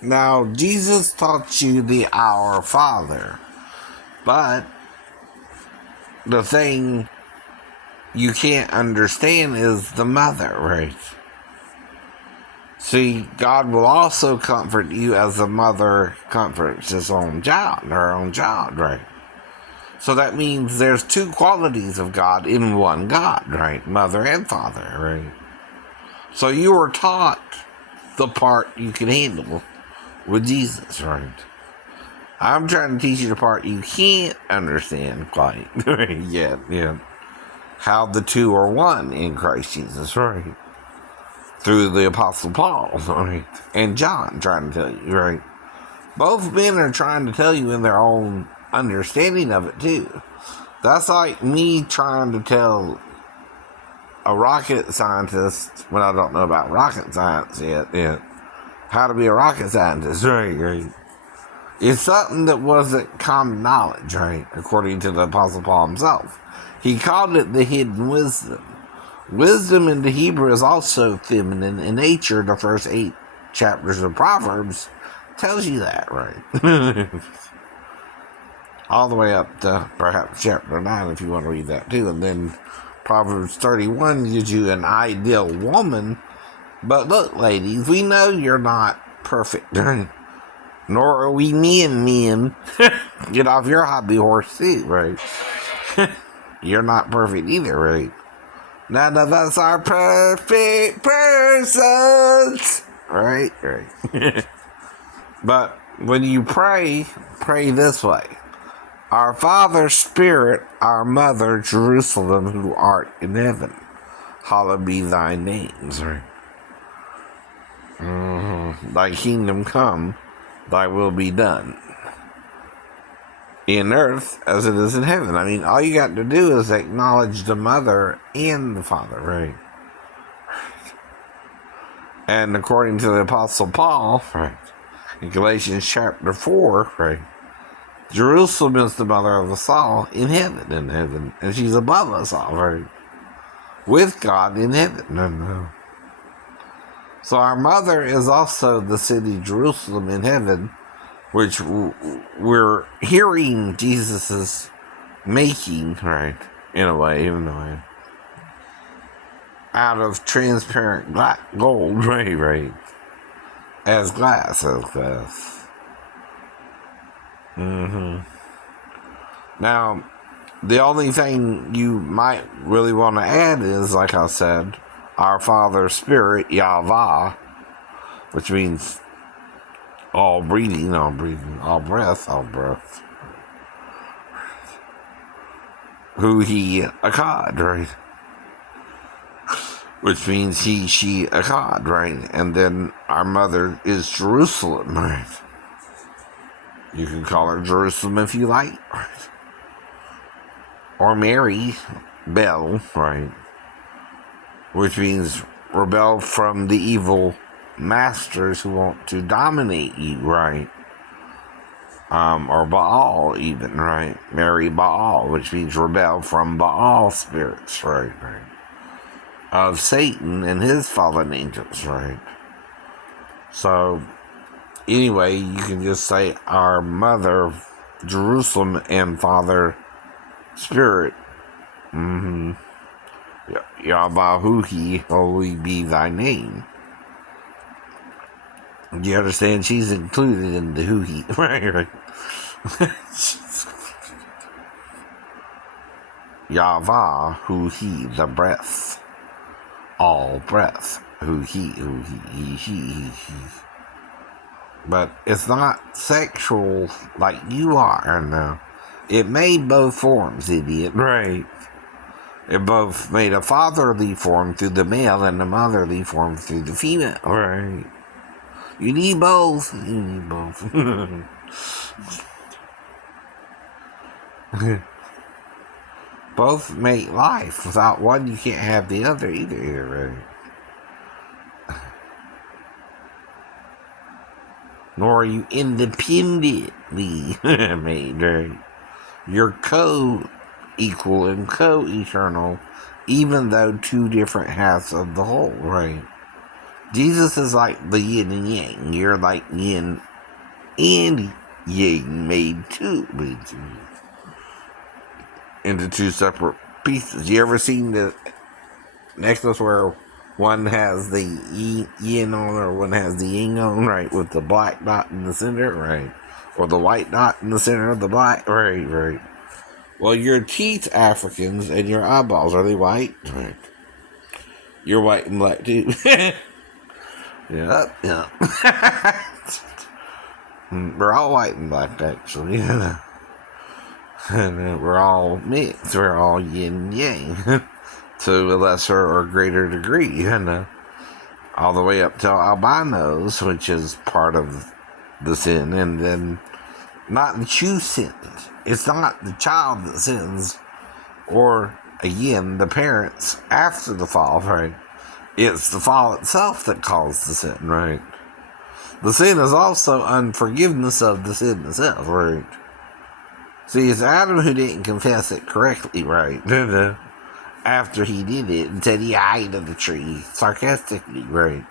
Now, Jesus taught you the Our Father, but the thing you can't understand is the mother, right? See, God will also comfort you as a mother comforts his own child, her own child, right? So that means there's two qualities of God in one God, right? Mother and father, right? So you were taught the part you can handle with Jesus, right? I'm trying to teach you the part you can't understand quite yet, yeah. How the two are one in Christ Jesus, right? Through the Apostle Paul, right? And John trying to tell you, right? Both men are trying to tell you in their own understanding of it, too. That's like me trying to tell a rocket scientist when I don't know about rocket science yet how to be a rocket scientist, right? It's something that wasn't common knowledge, right? According to the Apostle Paul himself. He called it the hidden wisdom. Wisdom in the Hebrew is also feminine in nature. The first 8 chapters of Proverbs tells you that, right? All the way up to perhaps chapter 9 if you want to read that too. And then Proverbs 31 gives you an ideal woman. But look, ladies, we know you're not perfect, nor are we men. Get off your hobby horse too, right? You're not perfect either, right? None of us are perfect persons. Right? But when you pray this way. Our Father Spirit, our Mother Jerusalem, who art in heaven. Hallowed be thy name. Right? Thy kingdom come, thy will be done. In earth as it is in heaven. I mean, all you got to do is acknowledge the mother and the father, right? And according to the Apostle Paul, right, in Galatians chapter 4, right, Jerusalem is the mother of us all in heaven, and she's above us all, right? With God in heaven. So our mother is also the city Jerusalem in heaven, which we're hearing Jesus's making, right, in a way, out of transparent black gold, right, as glass. Now, the only thing you might really want to add is, like I said, our Father Spirit, Yahweh, which means all breathing, all breath, who he akkad, right? Which means he, she, akkad, right? And then our mother is Jerusalem, right? You can call her Jerusalem if you like, right? Or Mary Bell, right? Which means rebel from the evil masters who want to dominate you, right? Or Baal even, right? Mary Baal, which means rebel from Baal spirits, right? Of Satan and his fallen angels, right? So, anyway, you can just say our mother, Jerusalem, and Father Spirit, Yahweh, holy be thy name. Do you understand? She's included in the hoohie, right? Yahweh, who he, the breath, all breath, who he. But it's not sexual like you are, no. It made both forms, idiot, right? It both made a fatherly form through the male and a motherly form through the female, right? You need both. Both make life. Without one, you can't have the other either, right? Nor are you independently made, right? You're co-equal and co-eternal, even though two different halves of the whole, right? Jesus is like the yin and yang. You're like yin and yang made into two separate pieces. You ever seen the necklace where one has the yin on or one has the yin on, right? With the black dot in the center, right? Or the white dot in the center of the black, right. Well, your teeth, Africans, and your eyeballs, are they white? Right. You're white and black too. Yeah. We're all white and black, actually. And we're all mixed. We're all yin and yang to a lesser or greater degree. All the way up to albinos, which is part of the sin. And then not that you sinned. It's not the child that sins, or again, the parents after the fall, right? It's the fall itself that caused the sin, right? The sin is also unforgiveness of the sin itself, right? See, it's Adam who didn't confess it correctly, right? After he did it and said he ate of the tree, sarcastically, right?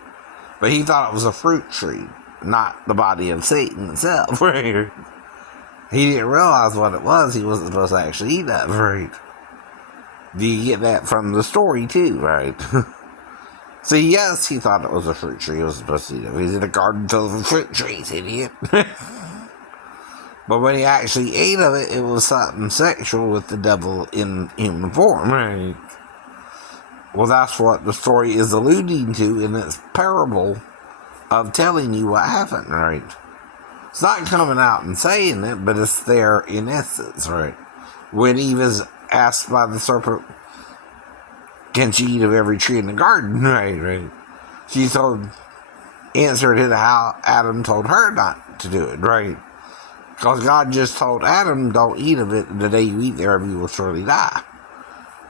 But he thought it was a fruit tree, not the body of Satan itself, right? He didn't realize what it was. He wasn't supposed to actually eat that, right? Do you get that from the story, too, right? See, yes, he thought it was a fruit tree. He was supposed to eat it. He's in a garden filled with fruit trees, idiot. But when he actually ate of it, it was something sexual with the devil in human form, right? Well, that's what the story is alluding to in its parable of telling you what happened, right? It's not coming out and saying it, but it's there in essence, right? When Eve is asked by the serpent, can she eat of every tree in the garden, right? She answered it how Adam told her not to do it, right? Because God just told Adam, don't eat of it, and the day you eat thereof, you will surely die.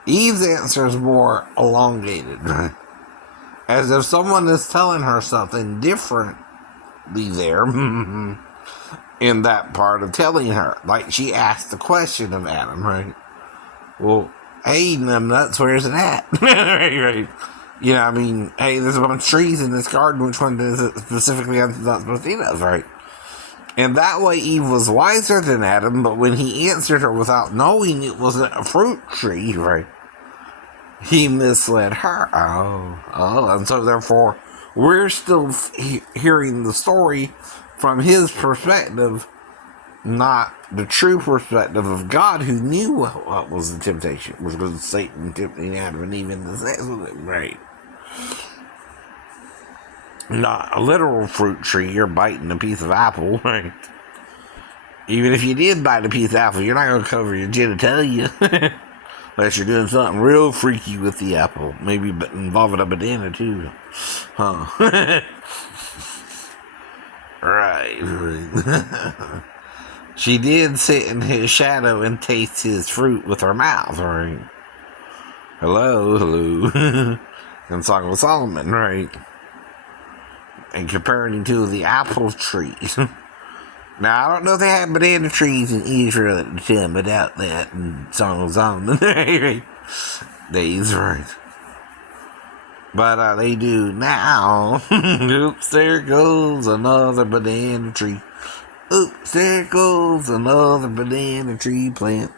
Eve's answer is more elongated, right? As if someone is telling her something differently there in that part of telling her. Like she asked the question of Adam, right? Well, hey, eating them nuts, where's it at? right. You know, I mean, hey, there's a bunch of trees in this garden, which one is it specifically I'm not supposed to eat of, right? And that way Eve was wiser than Adam, but when he answered her without knowing it wasn't a fruit tree, right, he misled her. And so therefore, we're still hearing the story from his perspective, not the true perspective of God, who knew what was the temptation, which was Satan tempting Adam and Eve into sex with him, right? Not a literal fruit tree. You're biting a piece of apple, right? Even if you did bite a piece of apple, you're not going to cover your genitalia. Unless you're doing something real freaky with the apple. Maybe involving a banana, too. Huh. Right. She did sit in his shadow and taste his fruit with her mouth, right? Hello. In Song of Solomon, right? And comparing him to the apple trees. Now, I don't know if they had banana trees in Israel at the time. I doubt that in Song of Solomon. Days, right. But they do now. Oops, there goes another banana tree. Oops, there goes another banana tree plant.